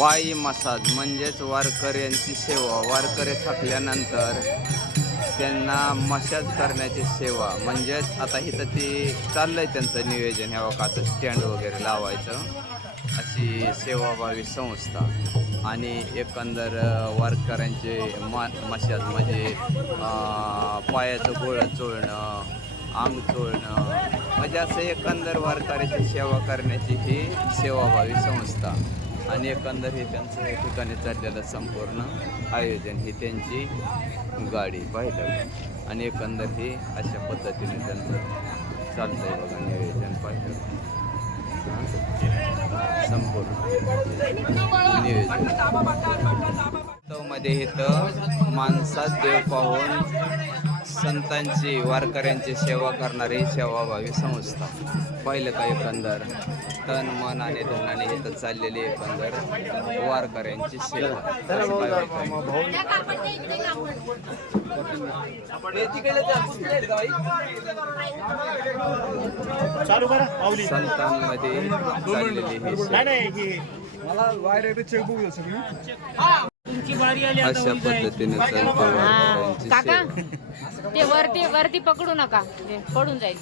पायी मसाज म्हणजेच वारकऱ्यांची सेवा. वारकरी थकल्यानंतर त्यांना मसाज करण्याची सेवा. म्हणजेच आता इथं ते चाललंय त्यांचं नियोजन. ह्या असं स्टँड वगैरे लावायचं. अशी सेवाभावी संस्था. आणि एकंदर वारकऱ्यांचे मा मसाज म्हणजे पायाचं गोळं चोळणं अंग चोळणं म्हणजे असं एकंदर वारकऱ्याची सेवा करण्याची ही सेवाभावी संस्था. आणि एकंदर हे त्यांचं या ठिकाणी चाललेलं संपूर्ण आयोजन ही त्यांची गाडी पाहिलं. आणि एकंदर हे अशा पद्धतीने त्यांचं चालतंय बघा नियोजन पाहिलं. संपूर्ण नियोजन. मध्ये इथं माणसात देव पाहून संतांची वारकऱ्यांची सेवा करणारी सेवाभावी संस्था. पाहिलं का एकंदर? तन मन आणि धनाने इथं चाललेली एकंदर वारकऱ्यांची संतांमध्ये चाललेली ही नाही सेवा. नाही ही मला वायर चेक बुक द्या सगळी. अशा. पद्धतीने चालते काका ते वरती वरती पकडू नका. ते पडून जाईल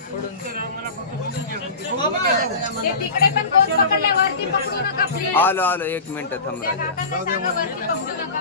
ते तिकडे पण कोण पकडले वरती पकडू नका प्लीज आलो आलो एक मिनिट थांब. राजा काकांना सांगा वरती पकडू नका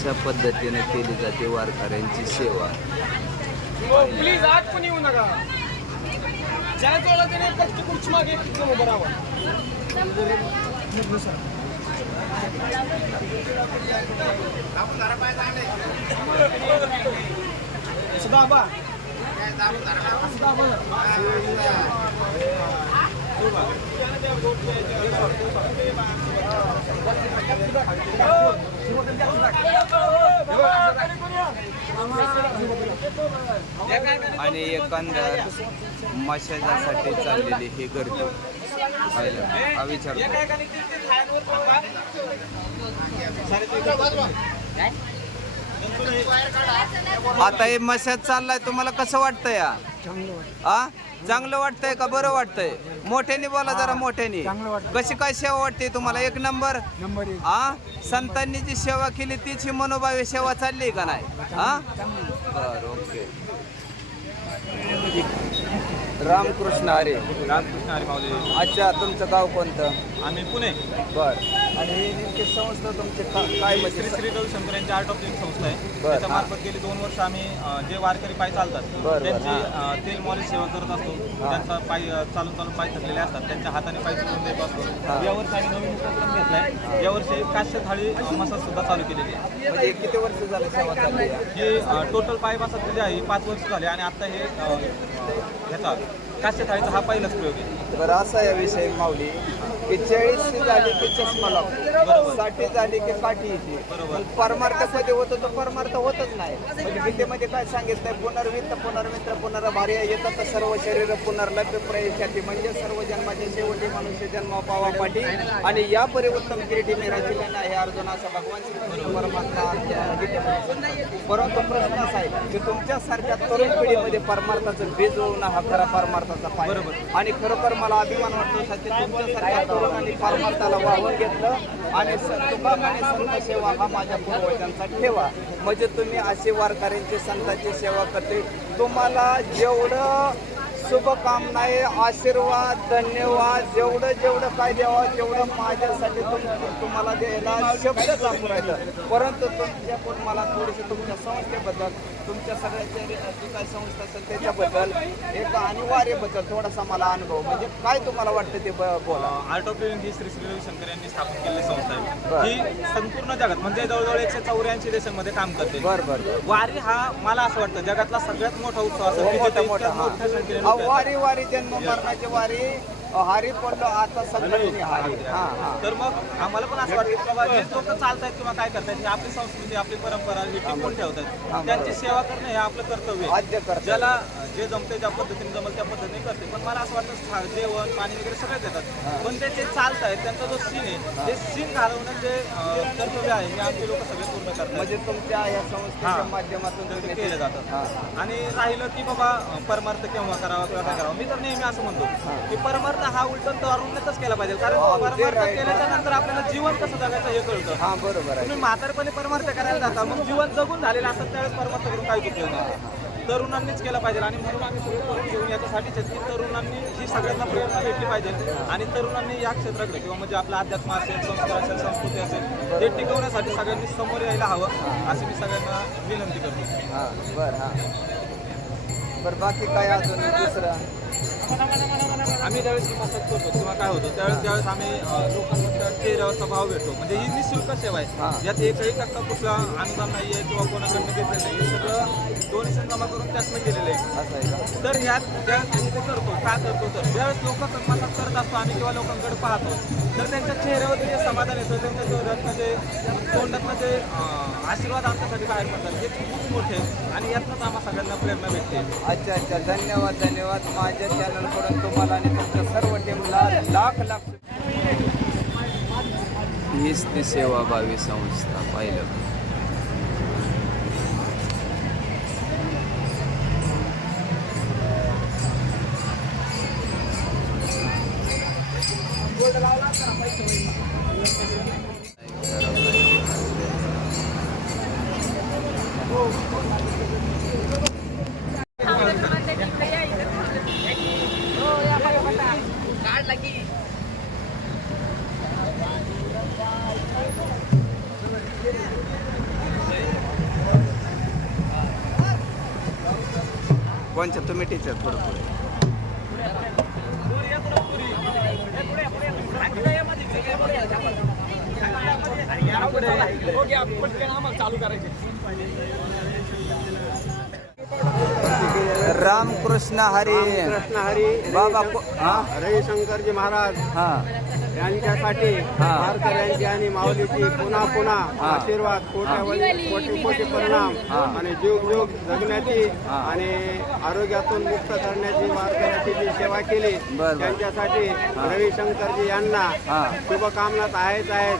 अशा पद्धतीने केली जाते वारकऱ्यांची सेवा. प्लीज आत पण येऊ नका. ज्याला ओळख नाही फक्त खुर्ची मागे एकदम उभं राहावं. सुधाबा आणि एकंदर मशाजासाठी चाललेली ही गर्दी. पाहिलं. हा विचार आता हे मशाज चाललाय तुम्हाला कसं वाटतंय या? आ चांगलं वाटतंय का बरं वाटतंय? मोठ्याने बोला जरा मोठ्याने. कशी काय सेवा वाटते तुम्हाला? एक नंबर? आ संतांनी जी सेवा केली तीच ही मनोभावी सेवा चालली का नाही? हा? बर ओके. रामकृष्ण हरे रामकृष्ण हरी माऊली. अच्छा तुमचं गाव कोणतं? आम्ही पुणे. बर. आणि ही नेमकी संस्था तुमचे का- काय श्री म्हणजे श्री रविशंकर यांची आर्ट ऑफ लिव्हिंग संस्था आहे. बरं, त्याच्यामार्फत गेली दोन वर्ष आम्ही अ, जे वारकरी पाय चालतात बरं, त्यांची अ, तेल मॉलिश सेवा करत असतो. त्यांचा पाय अ, चालून चालून पाय थकलेले असतात. त्यांच्या हाताने पाय चुकून देत असतो. यावर्षी आम्ही नवीन उपक्रम घेतलाय. यावर्षी काश्य थाळी मसाज सुद्धा चालू केलेली आहे म्हणजे किती वर्ष झालं सेवा चालली आहे? हे टोटल पाय मसाज जे आहे हे पाच वर्ष झाले आणि आता हे अ, ह्याचा काश्य थाळीचा हा पहिलाच प्रयोग आहे. बरं असा या विषय माऊली. की चाळीस झाली की चष्मा लागतो साठी झाली की काठी येते. मग परमार्थ कधी होतं तर परमार्थ होतच नाही. म्हणजे गीतेमध्ये काय सांगितलंय? पुनर्वित्त पुनर्मित्र पुनर्भार्य येतात तर सर्व शरीर पुनर्लभ्य प्रयशाची म्हणजे सर्व जन्माच्या शेवटी मनुष्य जन्म पावा पाठी. आणि या परिवर्तन किरीटी मी राहिलेला हे अर्जुनाचा भगवान श्रीकृष्ण परमात्मा गीतेमध्ये. परंतु प्रश्न असा आहे की तुमच्यासारख्या तरुण पिढीमध्ये परमार्थाचं बीज होऊन हा खरा परमार्थ मसाचा पाहिजे आणि खरोखर मला अभिमान वाटतो सध्या तुमच्यासारख्या तरुणांनी परमार्थाला वाहून घेतलं. आणि स- आणि संत सेवा हा माझ्या पूर्वजांचा ठेवा. म्हणजे तुम्ही असे वारकऱ्यांची संतांची सेवा करते तुम्हाला जेवढं शुभकामना आहे आशीर्वाद धन्यवाद जेवढं जेवढं काय द्यावं तेवढं माझ्यासाठी तुम तुम्हाला द्यायला शब्द राहिलं परंतु तुमच्याकडून मला थोडीशी तुमच्या संस्थेबद्दल तुमच्या सगळ्याच्या जी काय संस्था असेल त्याच्याबद्दल एक अनिवार्यबद्दल थोडासा मला अनुभव म्हणजे काय तुम्हाला वाटतं ते बोला. आर्ट ऑफ लिव्हिंग ही श्री श्री रविशंकर यांनी स्थापन केलेली संस्था. आहे. ही संपूर्ण जगात म्हणजे जवळजवळ एकशे चौऱ्याऐंशी देशांमध्ये काम करते. बर बर वारी हा मला असं वाटतं जगातला सगळ्यात मोठा उत्सव असेल. मोठ्या संख्येने. वारी वारी जन्म मरणाची वारी. हारी पडलो आता संघटने हारी. हा हा. तर मग आम्हाला पण असं वाटतं की बाबा जे लोक चालतायत किंवा काय करतायत ही आपली संस्कृती आपली परंपरा ही टिकवून ठेवतात त्यांची सेवा करणं हे आपलं कर्तव्य आहे. करतात ज्याला जे जमते ज्या पद्धतीने जमल त्या पद्धतीने करते. पण मला असं वाटतं जेवण पाणी वगैरे सगळे देतात. पण ते जे चालत आहेत त्यांचा जो सीन आहे ते सीन घालवणं जे अं, कर्तव्य आहे हे आमचे लोक सगळे पूर्ण करतात म्हणजे तुमच्या या संस्थेच्या हा. माध्यमातून तुम्ही केलं जातं. हा. आणि राहिलं की बाबा परमार्थ केव्हा करावा किंवा काय करावं? मी तर नेहमी असं म्हणतो की परमार्थ हा उलट तरुणातच केला पाहिजे. कारण हो, ते परमार्थ. केल्याच्यानंतर आपल्याला जीवन कसं जगायचं हे कळतं. हा बरोबर आहे. तुम्ही म्हातारपणे परमार्थ करायला जाता मग जीवन जगून झालेलं असतं त्यावेळेस परमार्थ करून काही उपयोग नाही तरुणांनीच केला पाहिजे आणि म्हणून आम्ही सगळे तरुण घेऊन याच्यासाठीच की तरुणांनी ही सगळ्यांना प्रेरणा भेटली पाहिजे आणि तरुणांनी या क्षेत्राकडे किंवा म्हणजे आपला अध्यात्म असेल संस्कार असेल संस्कृती असेल हे टिकवण्यासाठी सगळ्यांनी समोर यायला हवं अशी मी सगळ्यांना विनंती करतो. हा बर हा. बर बाकी काय अजून दुसरं? आम्ही ज्यावेळेस मसाज करतो किंवा काय होतं त्यावेळेस त्यावेळेस आम्ही लोकांच्या चेहऱ्यावरचा भाव भेटतो. म्हणजे ही निशुल्क सेवा. आहे. यात एकही टक्का कुठला अनुदान नाही आहे किंवा कोणाकडनं घेतलेलं नाही हे सगळं डोनेशन जमा करून त्यातनं केलेलं आहे. असं आहे का? तर ह्यात ज्यावेळेस ते करतो का करतो तर ज्यावेळेस लोक मसाज करत असतो आम्ही किंवा लोकांकडे पाहतो तर त्यांच्या चेहऱ्यावर जे समाधान येतं त्यांच्या चेहऱ्यातनं जे तोंडातनं जे आशीर्वाद आमच्यासाठी बाहेर पडतात हे खूप मोठे आणि यातनंच आम्हा सगळ्यांना प्रेरणा भेटते. अच्छा अच्छा. धन्यवाद धन्यवाद. माझ्या चॅनलकडून तुम्हाला आणि तुमच्या सर्व टीमला लाख लाख हीच ती सेवाभावी संस्था पाहिलं. कोणच्या तुम्ही टीचर थोडं पुढे रामकृष्ण हरी. कृष्ण हरी. बाबा रविशंकरजी महाराज. हा. यांच्यासाठी. वारकऱ्यांची आणि माऊलीची पुन्हा पुन्हा. आशीर्वाद कोट्यावधी कोटी कोटी परिणाम. आणि जुग जुग जगण्याची. आणि आरोग्यातून मुक्त करण्याची वारकऱ्याची जी सेवा केली. त्यांच्यासाठी रविशंकरजी यांना. शुभकामना आहेच आहेत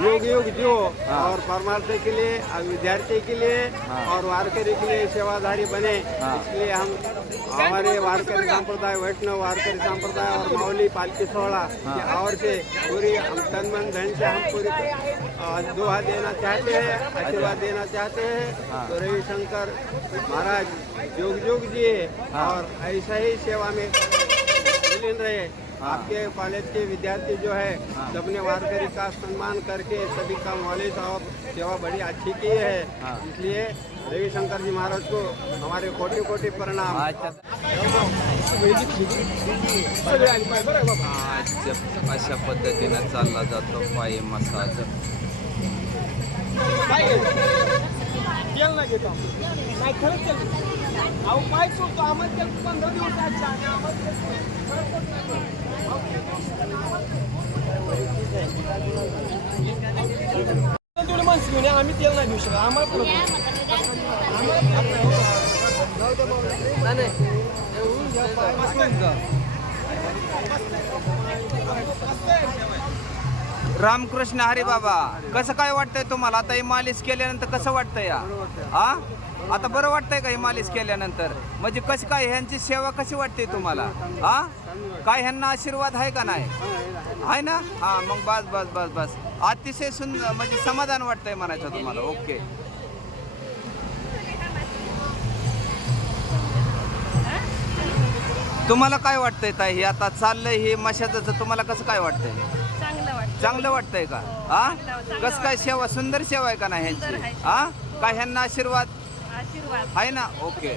युग युग जियो और परमार्थ के लिए और विद्यार्थी के लिए हाँ। और वारकरी के लिए सेवाधारी बने। हाँ। इसलिए हम हमारे वारकरी संप्रदाय वैष्णव वारकरी संप्रदाय और माऊली पालकी सोहड़ा की और से पूरी हम तन मन धन से हम पूरी दुआ देना चाहते हैं आशीर्वाद देना चाहते हैं। तो रविशंकर महाराज योग युग जिए और ऐसा ही सेवा में विलीन रहे। आपके कॉलेज के विद्यार्थी जो है सबने वारकरी का सम्मान करके सभी का मौलिक और सेवा बड़ी अच्छी की है। इसलिए रविशंकर जी महाराज को हमारे कोटि कोटि प्रणाम अशा पद्धतीनं चालला जातो पायी मसाज. काय तेल नाही घेतो नाही खरंच तेल नाही. अहो काय चुकतो आम्हाला तेल पंधरा दिवस आजच्या आणि आम्हाला तेल फरक पडत नाही. अहो, किती दिवस? तेवढी माणसं घेऊन या, आम्ही तेल नाही देऊ शकत. आम्हाला पण रामकृष्ण हरी बाबा कसं काय वाटतंय तुम्हाला? आता ही मालिश केल्यानंतर कसं वाटतंय या? हा? आता बरं वाटतंय का ही मालिश केल्यानंतर? म्हणजे कशी काय ह्यांची सेवा कशी वाटते तुम्हाला? हा? काय ह्यांना आशीर्वाद आहे का नाही? आहे ना? हा मग बस बस बस बस. अतिशय सुंदर म्हणजे समाधान वाटतंय म्हणायचं तुम्हाला. ओके. तुम्हाला काय वाटतंय ताई? हे आता चाललंय हे मशाचं तुम्हाला कसं काय वाटतंय? चांगलं वाटतं चांगलं वाटतंय का? हा कसं काय सेवा सुंदर सेवा आहे का नाही ह्यांची? हा? काय ह्यांना आशीर्वाद? आशीर्वाद आहे ना ओके